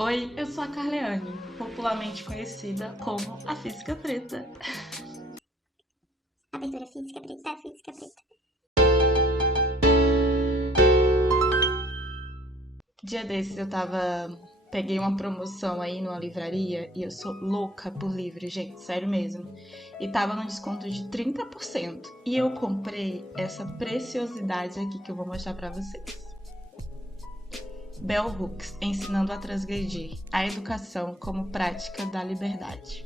Oi, eu sou a Carleane, popularmente conhecida como a Física Preta. Abertura física preta, física preta. Dia desses peguei uma promoção aí numa livraria e eu sou louca por livro, gente, sério mesmo. E tava no desconto de 30%. E eu comprei essa preciosidade aqui que eu vou mostrar pra vocês. Bell Hooks, ensinando a transgredir a educação como prática da liberdade.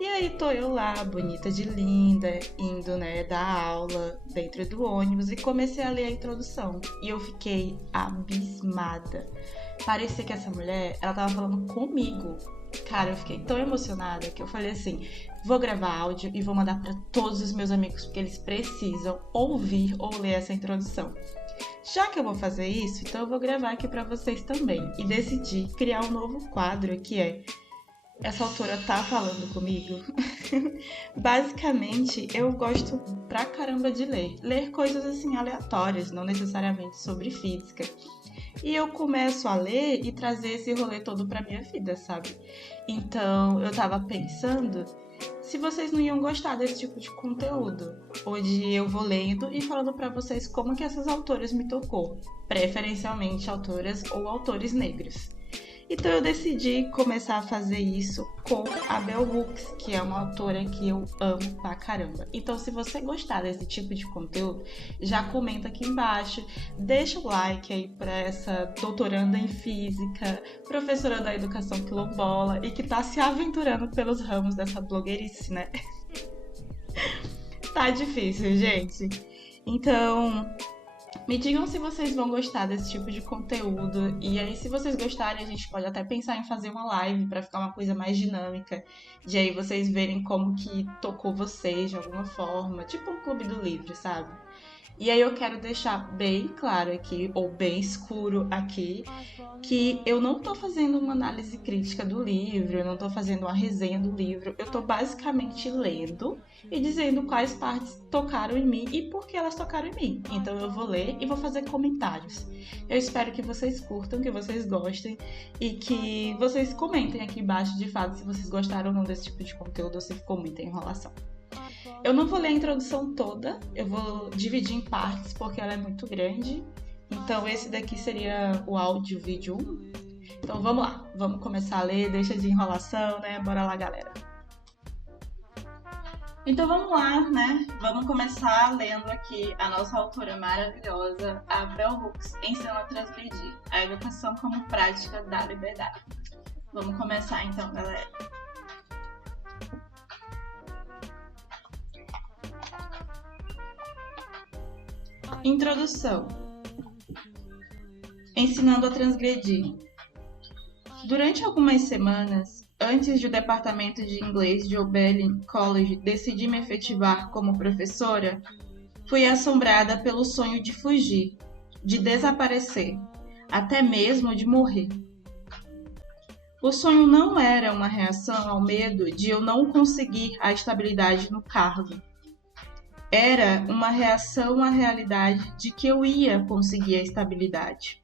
E aí tô eu lá, bonita de linda, indo, né, dar aula dentro do ônibus e comecei a ler a introdução. E eu fiquei abismada. Parecia que essa mulher, ela tava falando comigo. Cara, eu fiquei tão emocionada que eu falei assim, vou gravar áudio e vou mandar para todos os meus amigos porque eles precisam ouvir ou ler essa introdução. Já que eu vou fazer isso, então eu vou gravar aqui para vocês também. E decidi criar um novo quadro que é essa autora tá falando comigo. Basicamente, eu gosto pra caramba de ler. Ler coisas assim aleatórias, não necessariamente sobre física. E eu começo a ler e trazer esse rolê todo pra minha vida, sabe? Então, eu tava pensando se vocês não iam gostar desse tipo de conteúdo, onde eu vou lendo e falando pra vocês como que essas autoras me tocou, preferencialmente autoras ou autores negros. Então eu decidi começar a fazer isso com a Bell Hooks, que é uma autora que eu amo pra caramba. Então se você gostar desse tipo de conteúdo, já comenta aqui embaixo, deixa o like aí pra essa doutoranda em física, professora da educação quilombola e que tá se aventurando pelos ramos dessa blogueirice, né? Tá difícil, gente. Então, me digam se vocês vão gostar desse tipo de conteúdo. E aí, se vocês gostarem, a gente pode até pensar em fazer uma live pra ficar uma coisa mais dinâmica. De aí vocês verem como que tocou vocês de alguma forma. Tipo um clube do livro, sabe? E aí eu quero deixar bem claro aqui, ou bem escuro aqui, que eu não tô fazendo uma análise crítica do livro, eu não tô fazendo uma resenha do livro, eu tô basicamente lendo e dizendo quais partes tocaram em mim e por que elas tocaram em mim. Então eu vou ler e vou fazer comentários. Eu espero que vocês curtam, que vocês gostem e que vocês comentem aqui embaixo de fato se vocês gostaram ou não desse tipo de conteúdo ou se ficou muita enrolação. Eu não vou ler a introdução toda, eu vou dividir em partes porque ela é muito grande. Então esse daqui seria o áudio vídeo 1. Então vamos lá, vamos começar a ler, deixa de enrolação, né? Bora lá, galera. Então vamos lá, né? Vamos começar lendo aqui a nossa autora maravilhosa, a Bell Hooks, ensinando a transgredir a educação como prática da liberdade. Vamos começar então, galera. Introdução. Ensinando a transgredir. Durante algumas semanas, antes de o departamento de inglês de Oberlin College decidir me efetivar como professora, fui assombrada pelo sonho de fugir, de desaparecer, até mesmo de morrer. O sonho não era uma reação ao medo de eu não conseguir a estabilidade no cargo. Era uma reação à realidade de que eu ia conseguir a estabilidade.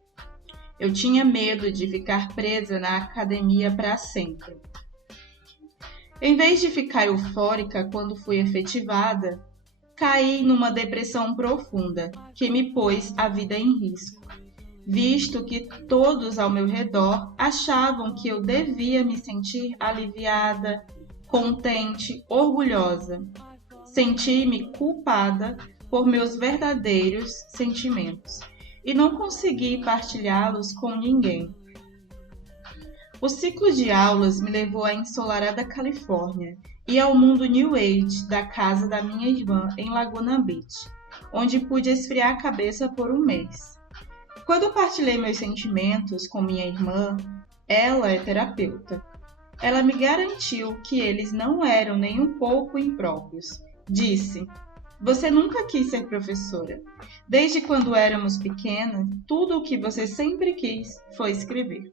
Eu tinha medo de ficar presa na academia para sempre. Em vez de ficar eufórica quando fui efetivada, caí numa depressão profunda que me pôs a vida em risco, visto que todos ao meu redor achavam que eu devia me sentir aliviada, contente, orgulhosa. Senti-me culpada por meus verdadeiros sentimentos e não consegui partilhá-los com ninguém. O ciclo de aulas me levou à ensolarada Califórnia e ao mundo New Age da casa da minha irmã em Laguna Beach, onde pude esfriar a cabeça por um mês. Quando partilhei meus sentimentos com minha irmã, ela é terapeuta. Ela me garantiu que eles não eram nem um pouco impróprios. Disse: "Você nunca quis ser professora. Desde quando éramos pequenas, tudo o que você sempre quis foi escrever."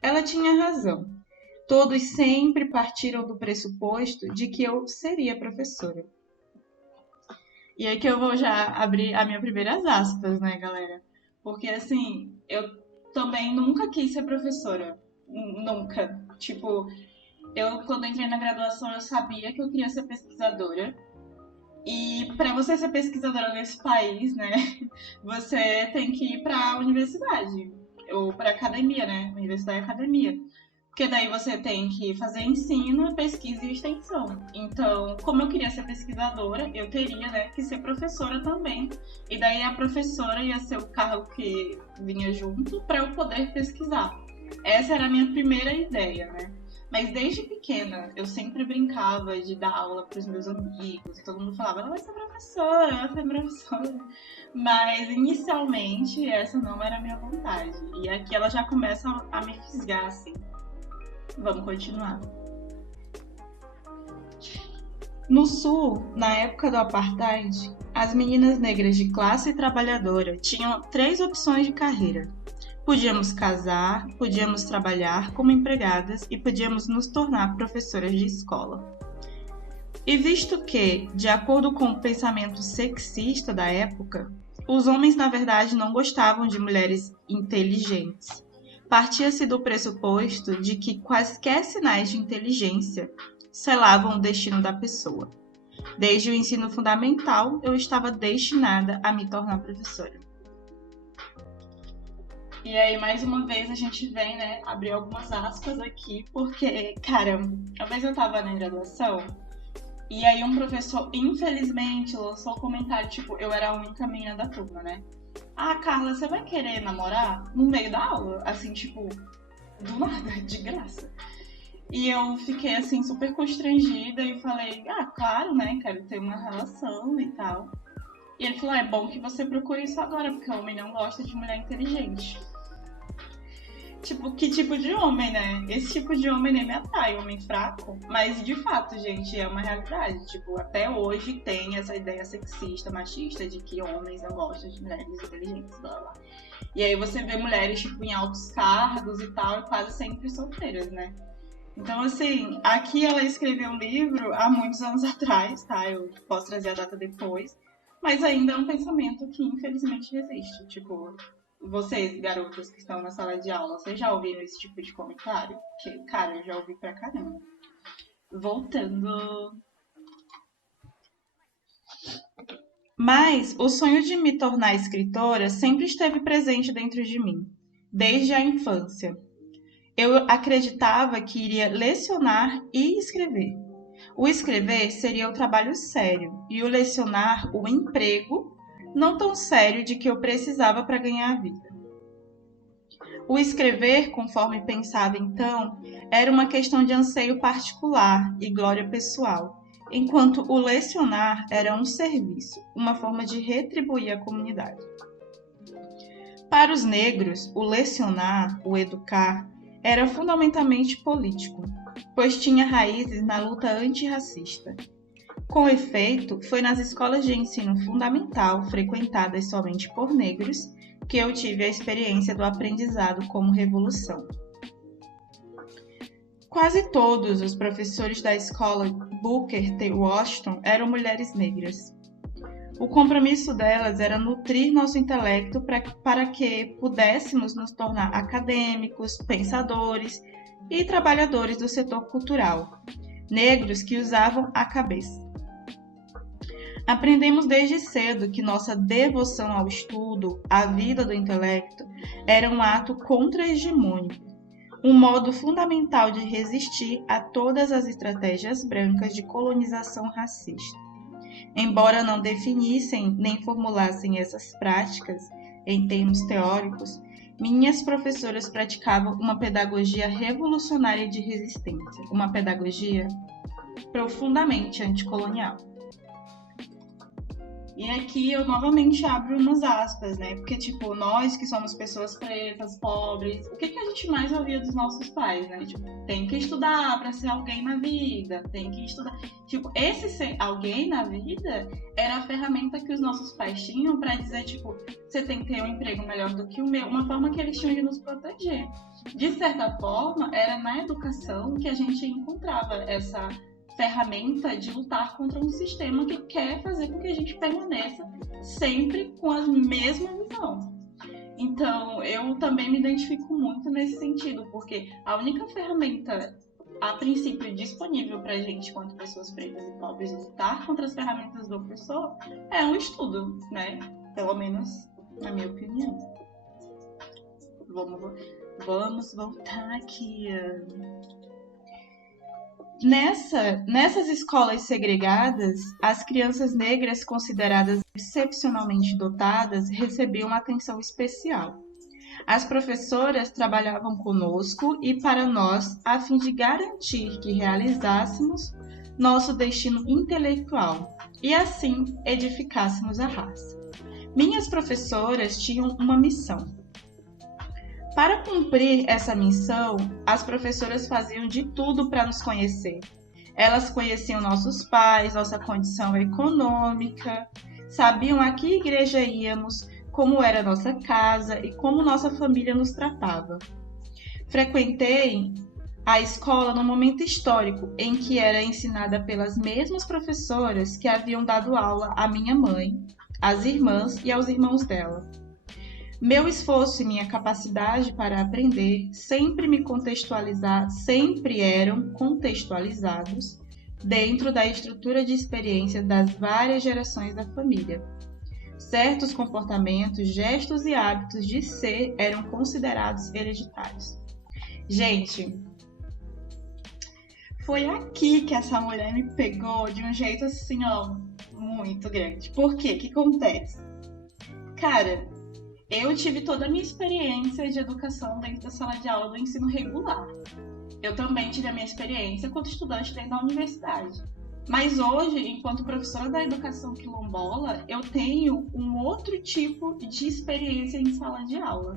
Ela tinha razão. Todos sempre partiram do pressuposto de que eu seria professora. E aí que eu vou já abrir as minhas primeiras aspas, né, galera? Porque, assim, eu também nunca quis ser professora. Nunca. Tipo, quando entrei na graduação, eu sabia que eu queria ser pesquisadora. E para você ser pesquisadora nesse país, né, você tem que ir para a universidade ou para academia, né, universidade e academia. Porque daí você tem que fazer ensino, pesquisa e extensão. Então, como eu queria ser pesquisadora, eu teria, né, que ser professora também. E daí a professora ia ser o cargo que vinha junto para eu poder pesquisar. Essa era a minha primeira ideia, né? Mas desde pequena eu sempre brincava de dar aula para os meus amigos e todo mundo falava, ela vai ser professora, ela vai ser professora. Mas inicialmente essa não era a minha vontade. E aqui ela já começa a me fisgar assim. Vamos continuar. No Sul, na época do Apartheid, as meninas negras de classe trabalhadora tinham 3 opções de carreira. Podíamos casar, podíamos trabalhar como empregadas e podíamos nos tornar professoras de escola. E visto que, de acordo com o pensamento sexista da época, os homens na verdade não gostavam de mulheres inteligentes. Partia-se do pressuposto de que quaisquer sinais de inteligência selavam o destino da pessoa. Desde o ensino fundamental, eu estava destinada a me tornar professora. E aí, mais uma vez, a gente vem, né, abrir algumas aspas aqui, porque, cara, uma vez eu tava na graduação, e aí um professor, infelizmente, lançou um comentário, tipo, eu era a única menina da turma, né? Ah, Carla, você vai querer namorar no meio da aula? Assim, tipo, do nada, de graça. E eu fiquei, assim, super constrangida e falei, ah, claro, né, quero ter uma relação e tal. E ele falou, é bom que você procure isso agora, porque o homem não gosta de mulher inteligente. Tipo, que tipo de homem, né? Esse tipo de homem nem me atrai, homem fraco. Mas, de fato, gente, é uma realidade. Tipo, até hoje tem essa ideia sexista, machista, de que homens não gostam de mulheres inteligentes, blá, blá. E aí você vê mulheres, tipo, em altos cargos e tal, e quase sempre solteiras, né? Então, assim, aqui ela escreveu um livro há muitos anos atrás, tá? Eu posso trazer a data depois. Mas ainda é um pensamento que, infelizmente, resiste. Tipo, vocês, garotos que estão na sala de aula, vocês já ouviram esse tipo de comentário? Que, cara, eu já ouvi pra caramba. Voltando. Mas o sonho de me tornar escritora sempre esteve presente dentro de mim, desde a infância. Eu acreditava que iria lecionar e escrever. O escrever seria o trabalho sério e o lecionar o emprego não tão sério de que eu precisava para ganhar a vida. O escrever, conforme pensava então, era uma questão de anseio particular e glória pessoal, enquanto o lecionar era um serviço, uma forma de retribuir a comunidade. Para os negros, o lecionar, o educar, era fundamentalmente político, pois tinha raízes na luta antirracista. Com efeito, foi nas escolas de ensino fundamental, frequentadas somente por negros, que eu tive a experiência do aprendizado como revolução. Quase todos os professores da escola Booker T. Washington eram mulheres negras. O compromisso delas era nutrir nosso intelecto para que pudéssemos nos tornar acadêmicos, pensadores e trabalhadores do setor cultural, negros que usavam a cabeça. Aprendemos desde cedo que nossa devoção ao estudo, à vida do intelecto, era um ato contra-hegemônico, um modo fundamental de resistir a todas as estratégias brancas de colonização racista. Embora não definissem nem formulassem essas práticas em termos teóricos, minhas professoras praticavam uma pedagogia revolucionária de resistência, uma pedagogia profundamente anticolonial. E aqui eu novamente abro umas aspas, né? Porque, tipo, nós que somos pessoas pretas, pobres, o que a gente mais ouvia dos nossos pais, né? Tipo, tem que estudar pra ser alguém na vida, tem que estudar. Tipo, esse ser alguém na vida era a ferramenta que os nossos pais tinham pra dizer, tipo, você tem que ter um emprego melhor do que o meu, uma forma que eles tinham de nos proteger. De certa forma, era na educação que a gente encontrava essa ferramenta de lutar contra um sistema que quer fazer com que a gente permaneça sempre com a mesma visão. Então, eu também me identifico muito nesse sentido, porque a única ferramenta, a princípio, disponível pra gente, quanto pessoas pretas e pobres, lutar contra as ferramentas do opressor é um estudo, né? Pelo menos na minha opinião. Vamos voltar aqui. Nessas escolas segregadas, as crianças negras consideradas excepcionalmente dotadas recebiam atenção especial. As professoras trabalhavam conosco e para nós, a fim de garantir que realizássemos nosso destino intelectual e assim edificássemos a raça. Minhas professoras tinham uma missão. Para cumprir essa missão, as professoras faziam de tudo para nos conhecer. Elas conheciam nossos pais, nossa condição econômica, sabiam a que igreja íamos, como era nossa casa e como nossa família nos tratava. Frequentei a escola no momento histórico em que era ensinada pelas mesmas professoras que haviam dado aula à minha mãe, às irmãs e aos irmãos dela. Meu esforço e minha capacidade para aprender sempre eram contextualizados dentro da estrutura de experiência das várias gerações da família. Certos comportamentos, gestos e hábitos de ser eram considerados hereditários. Gente, foi aqui que essa mulher me pegou de um jeito assim, ó, muito grande. Por quê? O que acontece? Cara, eu tive toda a minha experiência de educação dentro da sala de aula do ensino regular. Eu também tive a minha experiência enquanto estudante dentro da universidade. Mas hoje, enquanto professora da educação quilombola, eu tenho um outro tipo de experiência em sala de aula.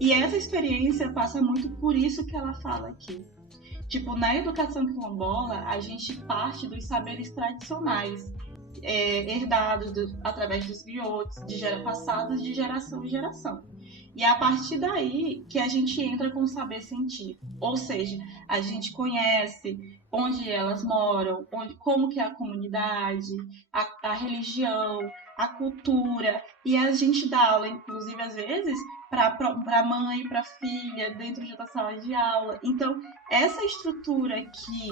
E essa experiência passa muito por isso que ela fala aqui. Tipo, na educação quilombola, a gente parte dos saberes tradicionais, herdados através dos griots, passados de geração em geração. E é a partir daí que a gente entra com o saber científico. Ou seja, a gente conhece onde elas moram, como que é a comunidade, a religião, a cultura. E a gente dá aula, inclusive, às vezes, para a mãe, para a filha, dentro da sala de aula. Então, essa estrutura aqui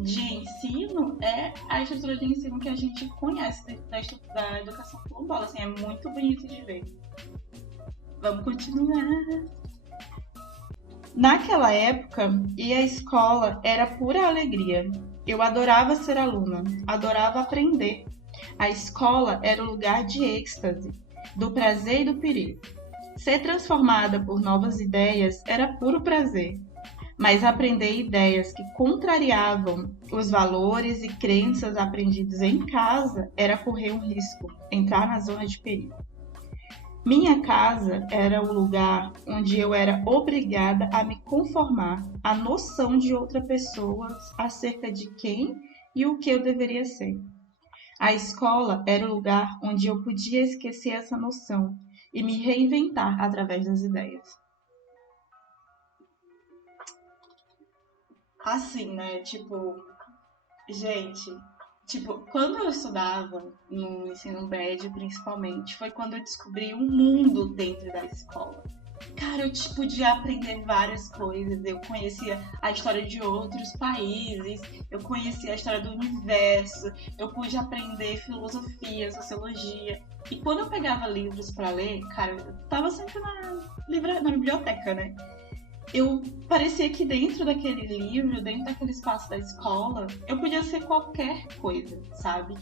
de ensino é a estrutura de ensino que a gente conhece da educação quilombola. Assim, é muito bonito de ver. Vamos continuar. Naquela época, ir à escola era pura alegria. Eu adorava ser aluna, adorava aprender. A escola era o lugar de êxtase, do prazer e do perigo. Ser transformada por novas ideias era puro prazer. Mas aprender ideias que contrariavam os valores e crenças aprendidos em casa era correr um risco, entrar na zona de perigo. Minha casa era o lugar onde eu era obrigada a me conformar à noção de outra pessoa acerca de quem e o que eu deveria ser. A escola era o lugar onde eu podia esquecer essa noção e me reinventar através das ideias. Assim, né? Quando eu estudava no ensino médio, principalmente, foi quando eu descobri um mundo dentro da escola. Cara, eu podia aprender várias coisas. Eu conhecia a história de outros países, eu conhecia a história do universo, eu pude aprender filosofia, sociologia. E quando eu pegava livros para ler, cara, eu tava sempre na biblioteca, né? Eu parecia que dentro daquele livro, dentro daquele espaço da escola, eu podia ser qualquer coisa, sabe?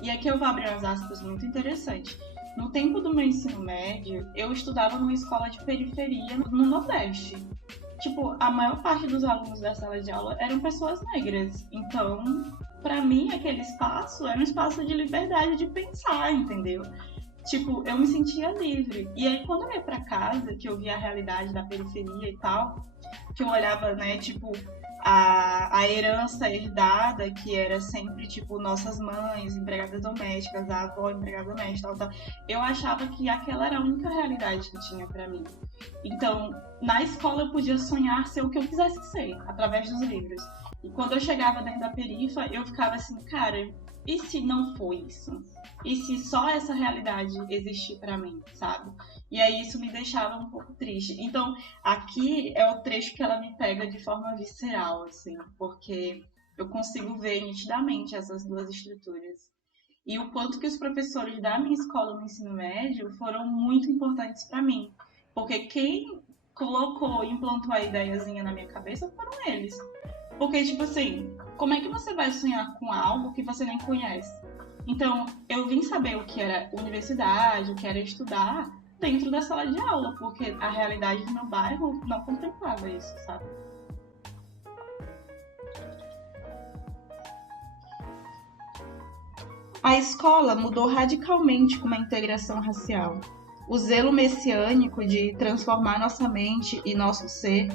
E aqui eu vou abrir umas aspas muito interessantes. No tempo do meu ensino médio, eu estudava numa escola de periferia no Nordeste. A maior parte dos alunos da sala de aula eram pessoas negras. Então, pra mim, aquele espaço era um espaço de liberdade de pensar, entendeu? Eu me sentia livre. E aí, quando eu ia pra casa, que eu via a realidade da periferia e tal, que eu olhava, né, a herança herdada, que era sempre, nossas mães, empregadas domésticas, a avó, empregada doméstica, tal. Eu achava que aquela era a única realidade que tinha pra mim. Então, na escola eu podia sonhar ser o que eu quisesse ser, através dos livros. E quando eu chegava dentro da perifa, eu ficava assim, cara, e se não for isso? E se só essa realidade existir pra mim, sabe? E aí isso me deixava um pouco triste. Então, aqui é o trecho que ela me pega de forma visceral, assim, porque eu consigo ver nitidamente essas duas estruturas. E o quanto que os professores da minha escola no ensino médio foram muito importantes para mim. Porque quem colocou e implantou a ideiazinha na minha cabeça foram eles. Porque, tipo assim, como é que você vai sonhar com algo que você nem conhece? Então, eu vim saber o que era universidade, o que era estudar dentro da sala de aula, porque a realidade do meu bairro não contemplava isso, sabe? A escola mudou radicalmente com a integração racial. O zelo messiânico de transformar nossa mente e nosso ser,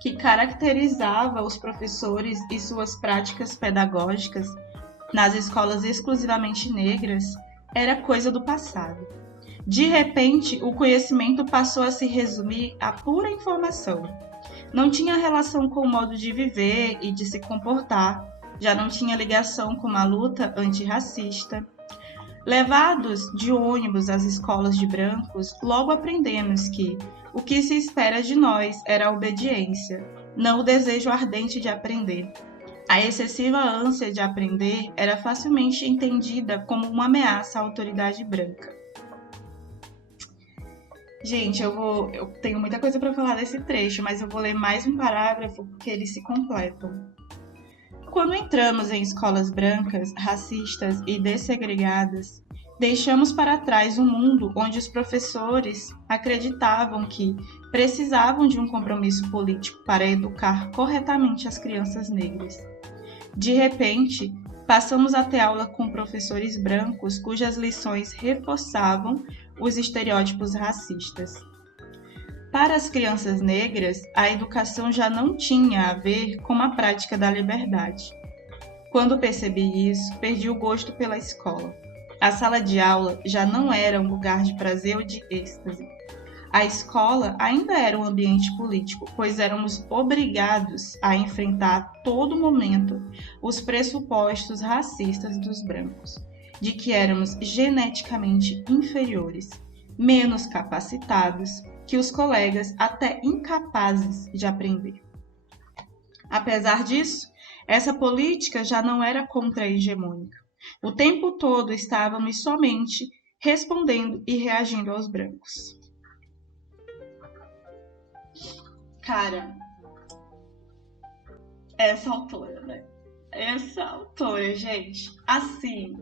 que caracterizava os professores e suas práticas pedagógicas nas escolas exclusivamente negras, era coisa do passado. De repente, o conhecimento passou a se resumir a pura informação. Não tinha relação com o modo de viver e de se comportar, já não tinha ligação com uma luta antirracista. Levados de ônibus às escolas de brancos, logo aprendemos que o que se espera de nós era a obediência, não o desejo ardente de aprender. A excessiva ânsia de aprender era facilmente entendida como uma ameaça à autoridade branca. Gente, eu tenho muita coisa para falar desse trecho, mas eu vou ler mais um parágrafo porque eles se completam. Quando entramos em escolas brancas, racistas e dessegregadas, deixamos para trás um mundo onde os professores acreditavam que precisavam de um compromisso político para educar corretamente as crianças negras. De repente, passamos a ter aula com professores brancos cujas lições reforçavam os estereótipos racistas. Para as crianças negras, a educação já não tinha a ver com a prática da liberdade. Quando percebi isso, perdi o gosto pela escola. A sala de aula já não era um lugar de prazer ou de êxtase. A escola ainda era um ambiente político, pois éramos obrigados a enfrentar a todo momento os pressupostos racistas dos brancos, de que éramos geneticamente inferiores, menos capacitados que os colegas, até incapazes de aprender. Apesar disso, essa política já não era contra-hegemônica. O tempo todo estávamos somente respondendo e reagindo aos brancos. Cara, essa autora, né? Essa autora, gente. Assim,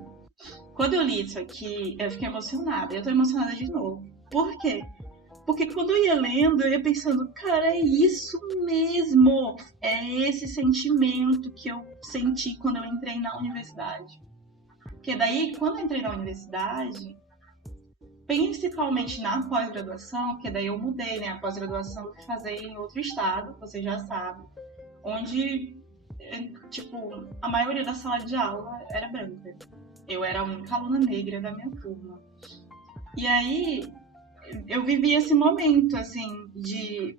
quando eu li isso aqui, eu fiquei emocionada. Eu tô emocionada de novo. Por quê? Porque quando eu ia lendo, eu ia pensando, cara, é isso mesmo. É esse sentimento que eu senti quando eu entrei na universidade. Porque daí, quando eu entrei na universidade, principalmente na pós-graduação, porque daí eu mudei, né? A pós-graduação eu fui fazer em outro estado, você já sabe, onde, tipo, a maioria da sala de aula era branca. Eu era a única aluna negra da minha turma. E aí, eu vivi esse momento, assim, de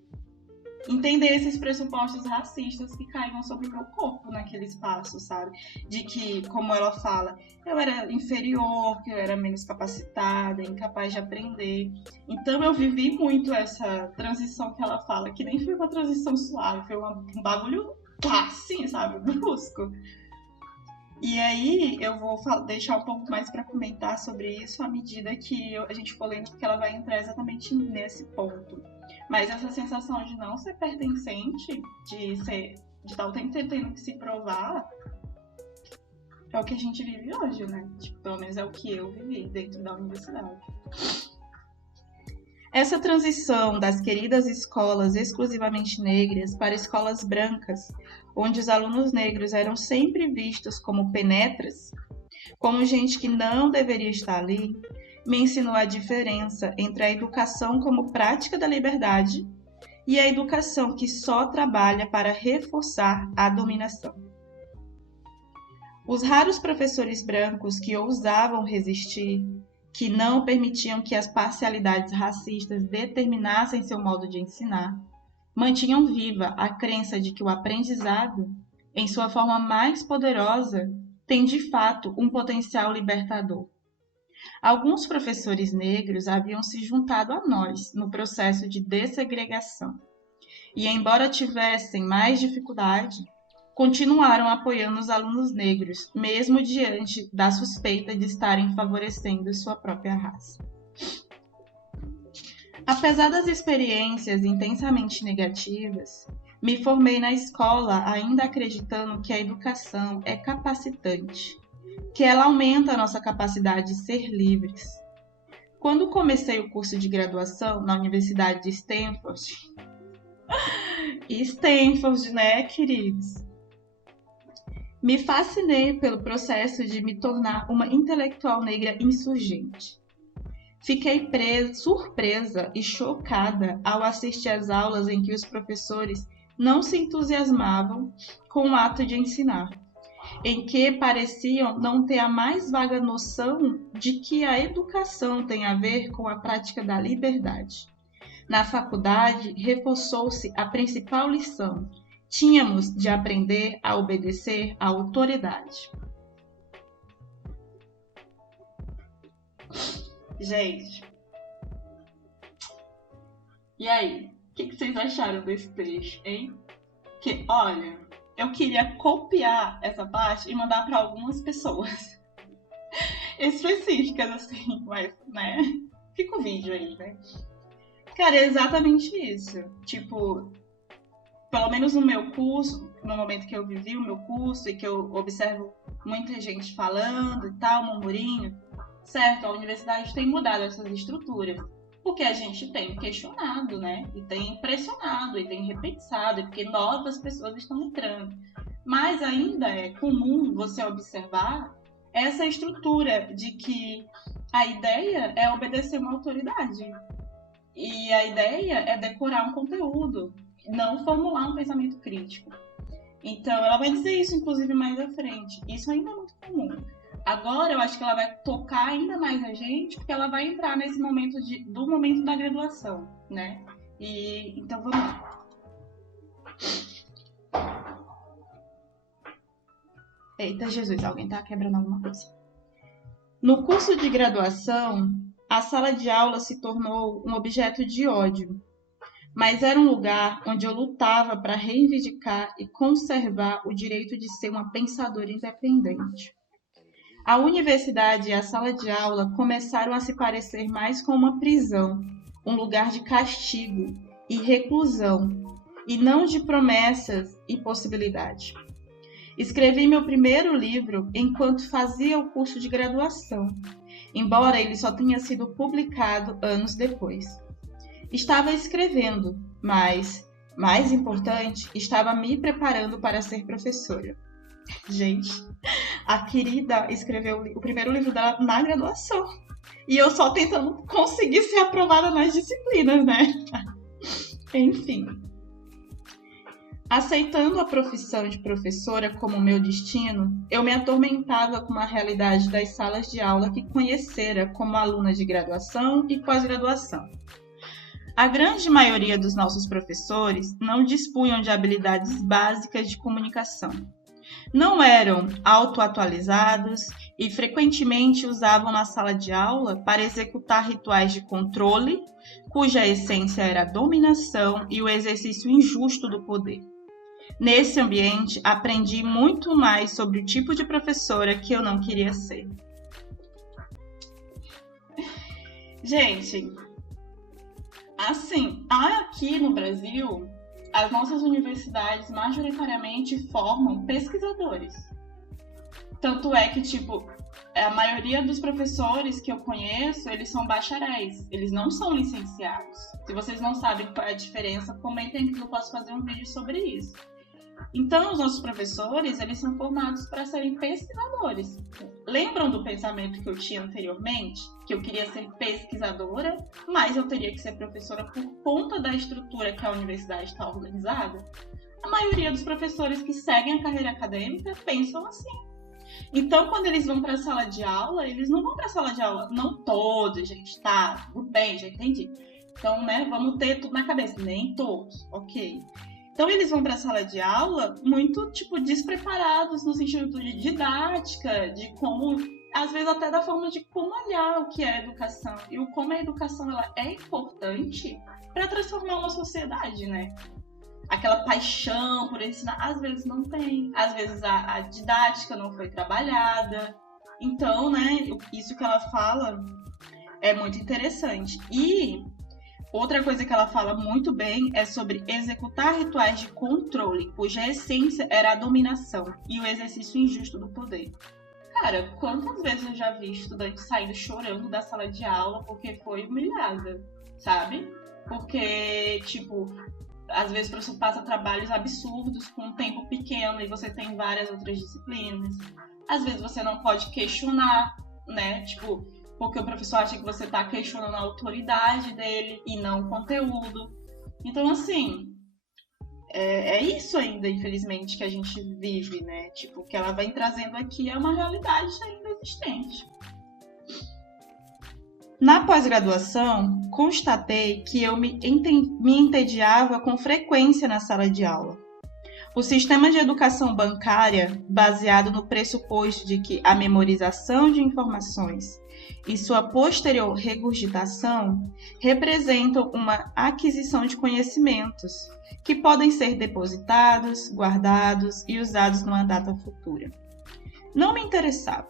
entender esses pressupostos racistas que caíam sobre o meu corpo naquele espaço, sabe? De que, como ela fala, eu era inferior, que eu era menos capacitada, incapaz de aprender. Então eu vivi muito essa transição que ela fala, que nem foi uma transição suave, foi um bagulho assim, sabe? Brusco. E aí eu vou deixar um pouco mais para comentar sobre isso à medida que a gente for lendo, porque ela vai entrar exatamente nesse ponto. Mas essa sensação de não ser pertencente, de estar o tempo tendo que se provar, é o que a gente vive hoje, né? Tipo, pelo menos é o que eu vivi dentro da universidade. Essa transição das queridas escolas exclusivamente negras para escolas brancas, onde os alunos negros eram sempre vistos como penetras, como gente que não deveria estar ali, me ensinou a diferença entre a educação como prática da liberdade e a educação que só trabalha para reforçar a dominação. Os raros professores brancos que ousavam resistir, que não permitiam que as parcialidades racistas determinassem seu modo de ensinar, mantinham viva a crença de que o aprendizado, em sua forma mais poderosa, tem de fato um potencial libertador. Alguns professores negros haviam se juntado a nós no processo de dessegregação e, embora tivessem mais dificuldade, continuaram apoiando os alunos negros, mesmo diante da suspeita de estarem favorecendo sua própria raça. Apesar das experiências intensamente negativas, me formei na escola ainda acreditando que a educação é capacitante, que ela aumenta a nossa capacidade de ser livres. Quando comecei o curso de graduação na Universidade de Stanford, né, queridos? Me fascinei pelo processo de me tornar uma intelectual negra insurgente. Fiquei surpresa e chocada ao assistir às aulas em que os professores não se entusiasmavam com o ato de ensinar, em que pareciam não ter a mais vaga noção de que a educação tem a ver com a prática da liberdade. Na faculdade, reforçou-se a principal lição: tínhamos de aprender a obedecer à autoridade. Gente, e aí? O que vocês acharam desse texto, hein? Que, olha, eu queria copiar essa parte e mandar para algumas pessoas específicas, assim, mas, né? Fica o vídeo aí, né? Cara, é exatamente isso. Tipo, pelo menos no meu curso, no momento que eu vivi o meu curso e que eu observo muita gente falando e tal, murmurinho, certo, a universidade tem mudado essas estruturas, porque a gente tem questionado, né? E tem pressionado, e tem repensado, e porque novas pessoas estão entrando. Mas ainda é comum você observar essa estrutura de que a ideia é obedecer uma autoridade. E a ideia é decorar um conteúdo, não formular um pensamento crítico. Então, ela vai dizer isso, inclusive, mais à frente. Isso ainda é muito comum. Agora, eu acho que ela vai tocar ainda mais a gente, porque ela vai entrar nesse momento do momento da graduação, né? E, então, vamos lá. Eita, Jesus, alguém tá quebrando alguma coisa. No curso de graduação, a sala de aula se tornou um objeto de ódio, mas era um lugar onde eu lutava para reivindicar e conservar o direito de ser uma pensadora independente. A universidade e a sala de aula começaram a se parecer mais com uma prisão, um lugar de castigo e reclusão, e não de promessas e possibilidade. Escrevi meu primeiro livro enquanto fazia o curso de graduação, embora ele só tenha sido publicado anos depois. Estava escrevendo, mas, mais importante, estava me preparando para ser professora. Gente, a querida escreveu o primeiro livro dela na graduação. E eu só tentando conseguir ser aprovada nas disciplinas, né? Enfim. Aceitando a profissão de professora como meu destino, eu me atormentava com a realidade das salas de aula que conhecera como aluna de graduação e pós-graduação. A grande maioria dos nossos professores não dispunham de habilidades básicas de comunicação. Não eram autoatualizados e frequentemente usavam na sala de aula para executar rituais de controle, cuja essência era a dominação e o exercício injusto do poder. Nesse ambiente, aprendi muito mais sobre o tipo de professora que eu não queria ser. Gente, assim, aqui no Brasil, as nossas universidades majoritariamente formam pesquisadores. Tanto é que, tipo, a maioria dos professores que eu conheço, eles são bacharéis, eles não são licenciados. Se vocês não sabem qual é a diferença, comentem que eu posso fazer um vídeo sobre isso. Então, os nossos professores, eles são formados para serem pesquisadores. Lembram do pensamento que eu tinha anteriormente? Que eu queria ser pesquisadora, mas eu teria que ser professora por conta da estrutura que a universidade está organizada? A maioria dos professores que seguem a carreira acadêmica pensam assim. Então, quando eles vão para a sala de aula, eles não vão para a sala de aula. Não todos, gente, tá? Tudo bem, já entendi. Então, né, vamos ter tudo na cabeça. Nem todos, ok. Então, eles vão para a sala de aula muito, tipo, despreparados no sentido de didática, de como às vezes até da forma de como olhar o que é a educação e o como a educação ela é importante para transformar uma sociedade, né? Aquela paixão por ensinar, às vezes não tem, às vezes a didática não foi trabalhada. Então, né, isso que ela fala é muito interessante. E outra coisa que ela fala muito bem é sobre executar rituais de controle, cuja essência era a dominação e o exercício injusto do poder. Cara, quantas vezes eu já vi estudante saindo chorando da sala de aula porque foi humilhada, sabe? Porque, tipo, às vezes o professor passa trabalhos absurdos com um tempo pequeno e você tem várias outras disciplinas. Às vezes você não pode questionar, né? Tipo, porque o professor acha que você tá questionando a autoridade dele e não o conteúdo. Então, assim, é isso ainda, infelizmente, que a gente vive, né? Tipo, o que ela vem trazendo aqui é uma realidade ainda existente. Na pós-graduação, constatei que eu me entediava com frequência na sala de aula. O sistema de educação bancária, baseado no pressuposto de que a memorização de informações e sua posterior regurgitação representam uma aquisição de conhecimentos que podem ser depositados, guardados e usados numa data futura. Não me interessava.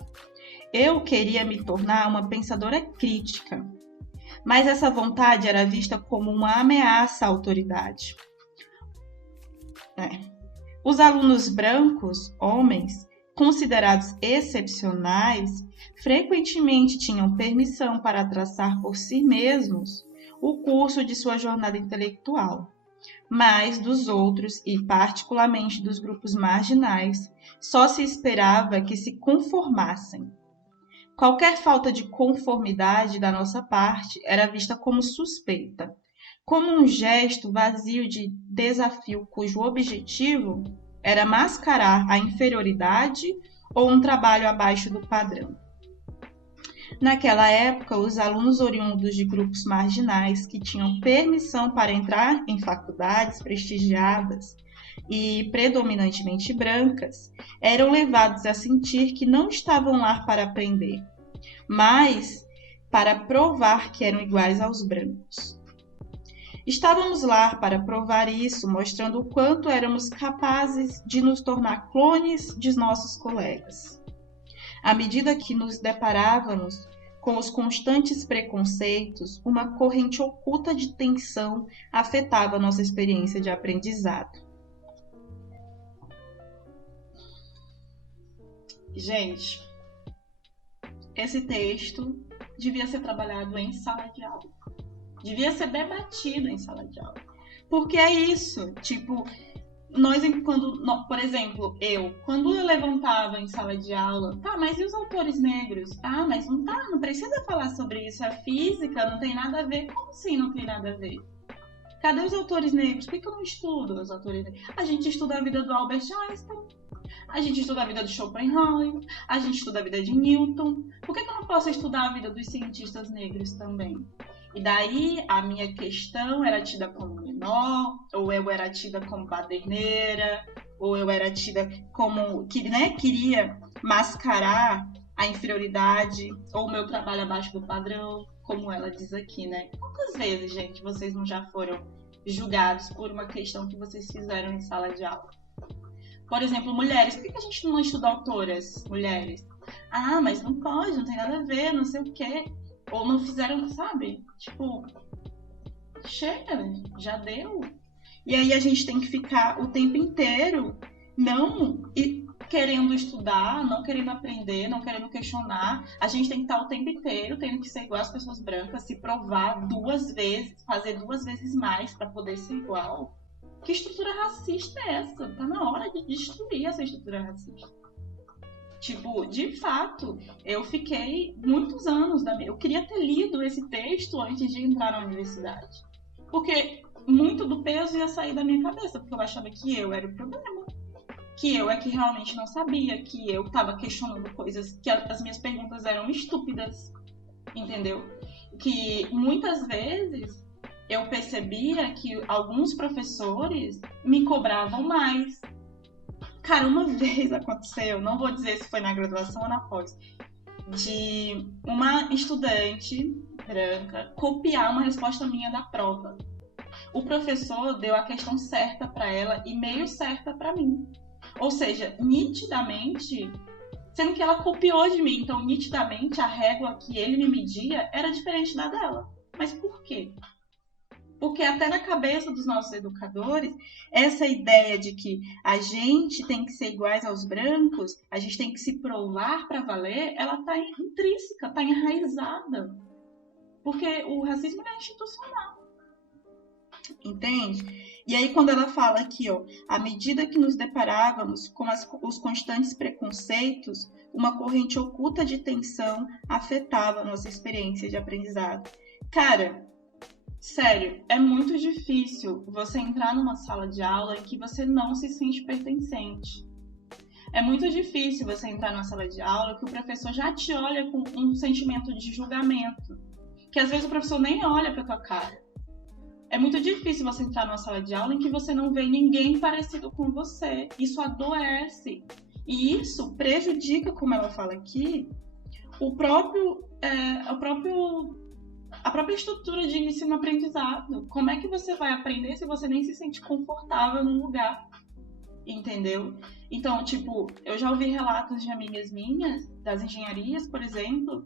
Eu queria me tornar uma pensadora crítica, mas essa vontade era vista como uma ameaça à autoridade. Os alunos brancos, homens, considerados excepcionais, frequentemente tinham permissão para traçar por si mesmos o curso de sua jornada intelectual, mas dos outros, e particularmente dos grupos marginais, só se esperava que se conformassem. Qualquer falta de conformidade da nossa parte era vista como suspeita, como um gesto vazio de desafio cujo objetivo era mascarar a inferioridade ou um trabalho abaixo do padrão. Naquela época, os alunos oriundos de grupos marginais que tinham permissão para entrar em faculdades prestigiadas e predominantemente brancas, eram levados a sentir que não estavam lá para aprender, mas para provar que eram iguais aos brancos. Estávamos lá para provar isso, mostrando o quanto éramos capazes de nos tornar clones de nossos colegas. À medida que nos deparávamos com os constantes preconceitos, uma corrente oculta de tensão afetava nossa experiência de aprendizado. Gente, esse texto devia ser trabalhado em sala de aula. Devia ser debatido em sala de aula. Porque é isso, tipo, por exemplo, quando eu levantava em sala de aula, tá, mas e os autores negros? Ah, mas não precisa falar sobre isso, é física, não tem nada a ver. Como assim não tem nada a ver? Cadê os autores negros? Por que eu não estudo os autores negros? A gente estuda a vida do Albert Einstein, a gente estuda a vida de Schopenhauer, a gente estuda a vida de Newton. Por que eu não posso estudar a vida dos cientistas negros também? E daí a minha questão era tida como menor, ou eu era tida como baderneira, ou eu era tida como que, né, queria mascarar a inferioridade ou o meu trabalho abaixo do padrão, como ela diz aqui, né? Quantas vezes, gente, vocês não já foram julgados por uma questão que vocês fizeram em sala de aula? Por exemplo, mulheres. Por que a gente não estuda autoras mulheres? Ah, mas não pode, não tem nada a ver, não sei o quê. Ou não fizeram, sabe? Tipo, chega, já deu. E aí a gente tem que ficar o tempo inteiro não querendo estudar, não querendo aprender, não querendo questionar. A gente tem que estar o tempo inteiro tendo que ser igual às pessoas brancas, se provar 2 vezes, fazer 2 vezes mais para poder ser igual. Que estrutura racista é essa? Tá na hora de destruir essa estrutura racista. Tipo, de fato, eu fiquei muitos anos eu queria ter lido esse texto antes de entrar na universidade. Porque muito do peso ia sair da minha cabeça, porque eu achava que eu era o problema. Que eu é que realmente não sabia, que eu estava questionando coisas, que as minhas perguntas eram estúpidas, entendeu? Que muitas vezes eu percebia que alguns professores me cobravam mais. Cara, uma vez aconteceu, não vou dizer se foi na graduação ou na pós, de uma estudante branca copiar uma resposta minha da prova. O professor deu a questão certa para ela e meio certa para mim. Ou seja, nitidamente, sendo que ela copiou de mim, então nitidamente a régua que ele me media era diferente da dela. Mas por quê? Porque até na cabeça dos nossos educadores, essa ideia de que a gente tem que ser iguais aos brancos, a gente tem que se provar para valer, ela está intrínseca, está enraizada. Porque o racismo é institucional. Entende? E aí quando ela fala aqui, ó, à medida que nos deparávamos com os constantes preconceitos, uma corrente oculta de tensão afetava a nossa experiência de aprendizado. Cara, sério, é muito difícil você entrar numa sala de aula em que você não se sente pertencente. É muito difícil você entrar numa sala de aula que o professor já te olha com um sentimento de julgamento, que às vezes o professor nem olha pra tua cara. É muito difícil você entrar numa sala de aula em que você não vê ninguém parecido com você. Isso adoece. E isso prejudica, como ela fala aqui, a própria estrutura de ensino-aprendizado. Como é que você vai aprender se você nem se sente confortável num lugar? Entendeu? Então, tipo, eu já ouvi relatos de amigas minhas, das engenharias, por exemplo,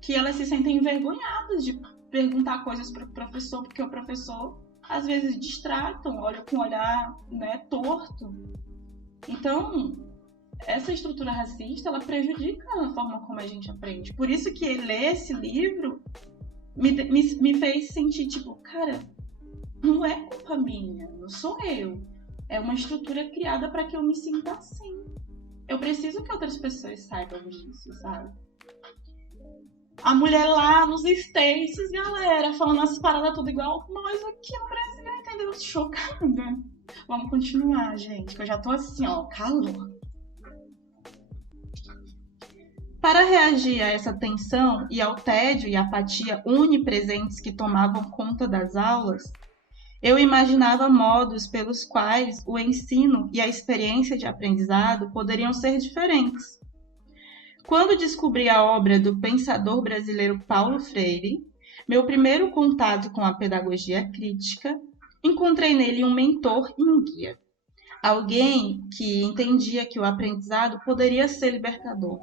que elas se sentem envergonhadas de perguntar coisas para o professor, porque o professor, às vezes, distratam, olha com um olhar, né, torto. Então, essa estrutura racista, ela prejudica a forma como a gente aprende. Por isso que ler esse livro me fez sentir, tipo, cara, não é culpa minha, não sou eu. É uma estrutura criada para que eu me sinta assim. Eu preciso que outras pessoas saibam disso, sabe? A mulher lá nos States, galera, falando as paradas tudo igual nós aqui no Brasil, entendeu? Chocada. Vamos continuar, gente, que eu já tô assim, ó, calor. Para reagir a essa tensão e ao tédio e apatia onipresentes que tomavam conta das aulas, eu imaginava modos pelos quais o ensino e a experiência de aprendizado poderiam ser diferentes. Quando descobri a obra do pensador brasileiro Paulo Freire, meu primeiro contato com a pedagogia crítica, encontrei nele um mentor e um guia. Alguém que entendia que o aprendizado poderia ser libertador.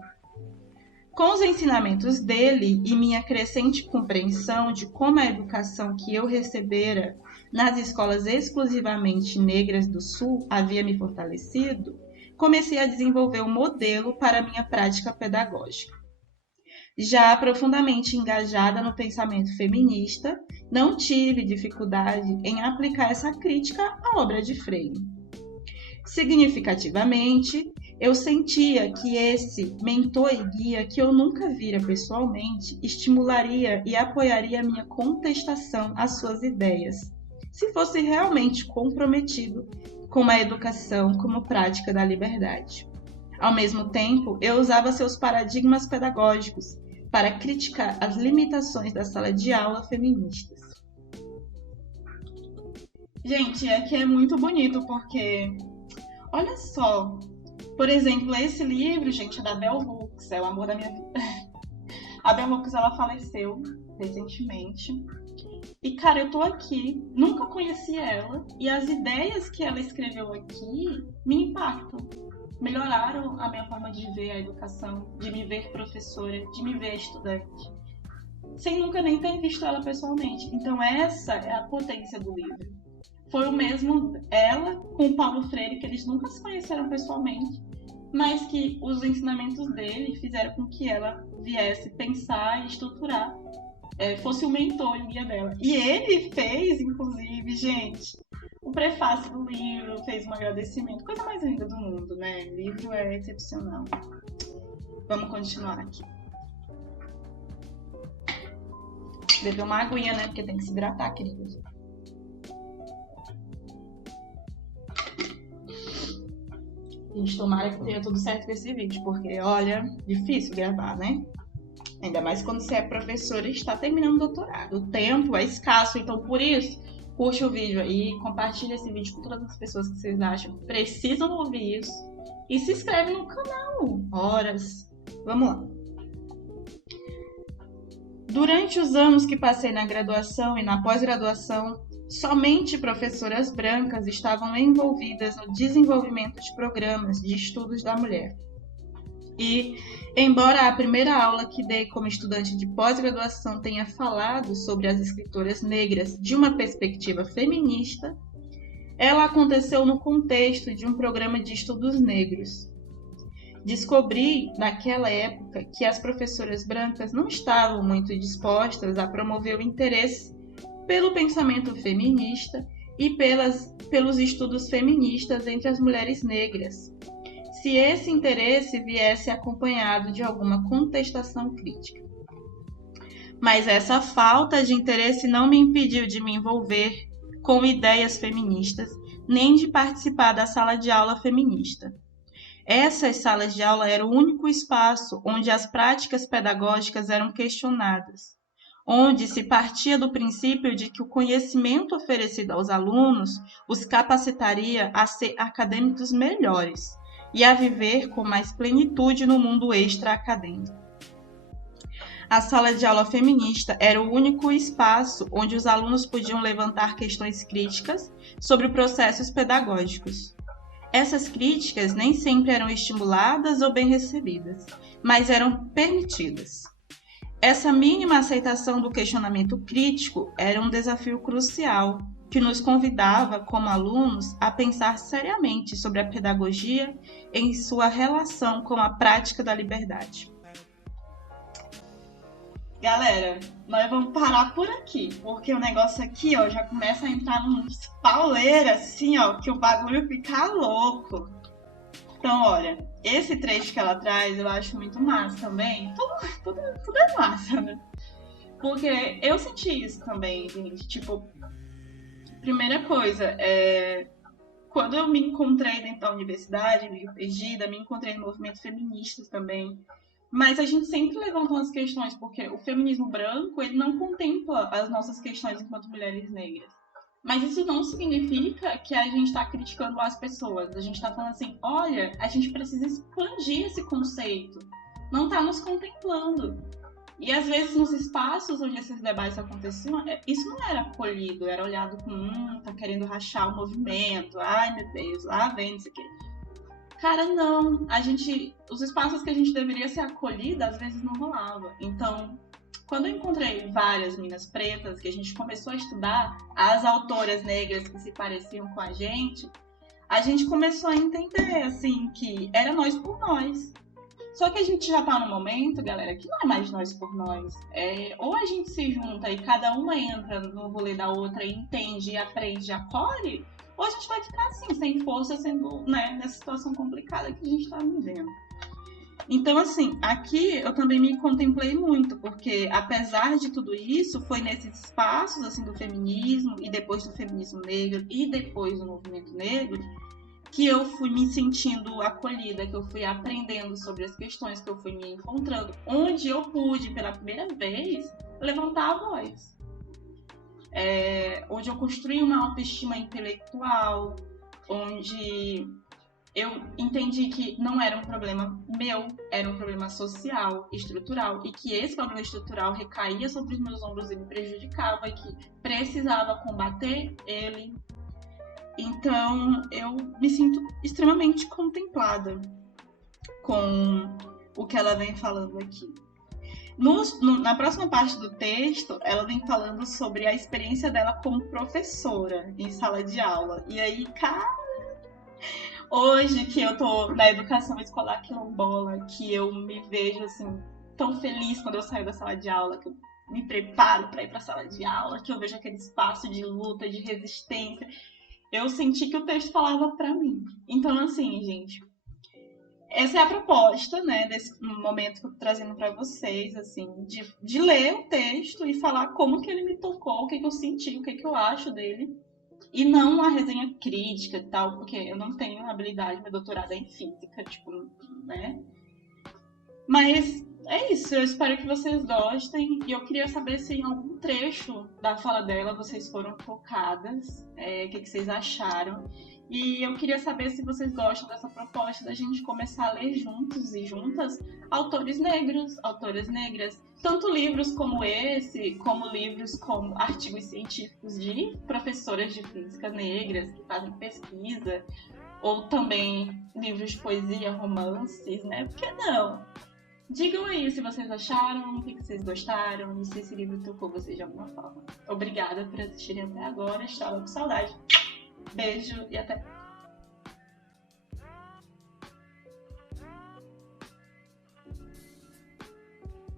Com os ensinamentos dele e minha crescente compreensão de como a educação que eu recebera nas escolas exclusivamente negras do Sul havia me fortalecido, comecei a desenvolver um modelo para minha prática pedagógica. Já profundamente engajada no pensamento feminista, não tive dificuldade em aplicar essa crítica à obra de Freire. Significativamente, eu sentia que esse mentor e guia que eu nunca vira pessoalmente estimularia e apoiaria a minha contestação às suas ideias, se fosse realmente comprometido com a educação como prática da liberdade. Ao mesmo tempo, eu usava seus paradigmas pedagógicos para criticar as limitações da sala de aula feministas. Gente, aqui é muito bonito porque, olha só, por exemplo, esse livro, gente, é da Bell Hooks, é o amor da minha vida. A Bell Hooks, ela faleceu recentemente. E, cara, eu tô aqui, nunca conheci ela, e as ideias que ela escreveu aqui me impactam. Melhoraram a minha forma de ver a educação, de me ver professora, de me ver estudante, sem nunca nem ter visto ela pessoalmente. Então essa é a potência do livro. Foi o mesmo ela com o Paulo Freire, que eles nunca se conheceram pessoalmente, mas que os ensinamentos dele fizeram com que ela viesse pensar e estruturar, fosse o mentor e o guia dela. E ele fez, inclusive, gente, o prefácio do livro, fez um agradecimento. Coisa mais linda do mundo, né? O livro é excepcional. Vamos continuar aqui. Beber uma aguinha, né? Porque tem que se hidratar, queridos. Gente, tomara que tenha tudo certo com esse vídeo, porque, olha, difícil gravar, né? Ainda mais quando você é professora e está terminando o doutorado. O tempo é escasso, então por isso, curte o vídeo aí, compartilha esse vídeo com todas as pessoas que vocês acham que precisam ouvir isso. E se inscreve no canal. Horas. Vamos lá. Durante os anos que passei na graduação e na pós-graduação, somente professoras brancas estavam envolvidas no desenvolvimento de programas de estudos da mulher. E, embora a primeira aula que dei como estudante de pós-graduação tenha falado sobre as escritoras negras de uma perspectiva feminista, ela aconteceu no contexto de um programa de estudos negros. Descobri, naquela época, que as professoras brancas não estavam muito dispostas a promover o interesse pelo pensamento feminista e pelos estudos feministas entre as mulheres negras, se esse interesse viesse acompanhado de alguma contestação crítica. Mas essa falta de interesse não me impediu de me envolver com ideias feministas, nem de participar da sala de aula feminista. Essas salas de aula eram o único espaço onde as práticas pedagógicas eram questionadas, onde se partia do princípio de que o conhecimento oferecido aos alunos os capacitaria a ser acadêmicos melhores e a viver com mais plenitude no mundo extra-acadêmico. A sala de aula feminista era o único espaço onde os alunos podiam levantar questões críticas sobre processos pedagógicos. Essas críticas nem sempre eram estimuladas ou bem recebidas, mas eram permitidas. Essa mínima aceitação do questionamento crítico era um desafio crucial, que nos convidava, como alunos, a pensar seriamente sobre a pedagogia em sua relação com a prática da liberdade. Galera, nós vamos parar por aqui, porque o negócio aqui, ó, já começa a entrar nos pauleiros, assim, ó, que o bagulho fica louco. Então, olha, esse trecho que ela traz eu acho muito massa também. Tudo é massa, né? Porque eu senti isso também, gente. Tipo, primeira coisa, quando eu me encontrei dentro da universidade, meio perdida, me encontrei no movimento feminista também. Mas a gente sempre levanta umas questões, porque o feminismo branco, ele não contempla as nossas questões enquanto mulheres negras. Mas isso não significa que a gente está criticando as pessoas. A gente está falando assim, olha, a gente precisa expandir esse conceito. Não está nos contemplando. E às vezes nos espaços onde esses debates aconteciam, isso não era acolhido, era olhado como, tá querendo rachar o movimento, ai meu Deus, lá vem isso aqui. Cara, não, os espaços que a gente deveria ser acolhida, às vezes não rolava. Então, quando eu encontrei várias meninas pretas, que a gente começou a estudar as autoras negras que se pareciam com a gente começou a entender, assim, que era nós por nós. Só que a gente já tá num momento, galera, que não é mais nós por nós. Ou a gente se junta e cada uma entra no rolê da outra e entende, e aprende, e acolhe, ou a gente vai ficar assim, sem força, sendo, né, nessa situação complicada que a gente tá vivendo. Então, assim, aqui eu também me contemplei muito, porque apesar de tudo isso, foi nesses espaços, assim, do feminismo, e depois do feminismo negro, e depois do movimento negro, que eu fui me sentindo acolhida, que eu fui aprendendo sobre as questões, que eu fui me encontrando, onde eu pude, pela primeira vez, levantar a voz. Onde eu construí uma autoestima intelectual, onde eu entendi que não era um problema meu, era um problema social, estrutural, e que esse problema estrutural recaía sobre os meus ombros e me prejudicava, e que precisava combater ele. Então, eu me sinto extremamente contemplada com o que ela vem falando aqui. Na próxima parte do texto, ela vem falando sobre a experiência dela como professora em sala de aula. E aí, cara, hoje que eu tô na educação escolar quilombola, que eu me vejo assim tão feliz quando eu saio da sala de aula, que eu me preparo para ir para a sala de aula, que eu vejo aquele espaço de luta, de resistência, eu senti que o texto falava para mim. Então, assim, gente, essa é a proposta, né, desse momento que eu tô trazendo para vocês, assim, de ler o texto e falar como que ele me tocou, o que eu senti, o que eu acho dele. E não uma resenha crítica e tal, porque eu não tenho habilidade, meu doutorado é em física, tipo, né? Mas é isso, eu espero que vocês gostem. E eu queria saber se em algum trecho da fala dela vocês foram tocadas, o que vocês acharam. E eu queria saber se vocês gostam dessa proposta da gente começar a ler juntos e juntas autores negros, autoras negras. Tanto livros como esse, como livros com artigos científicos de professoras de física negras que fazem pesquisa, ou também livros de poesia, romances, né? Por que não? Digam aí se vocês acharam, o que vocês gostaram, e se esse livro tocou vocês de alguma forma. Obrigada por assistirem até agora, estava com saudade. Beijo e até!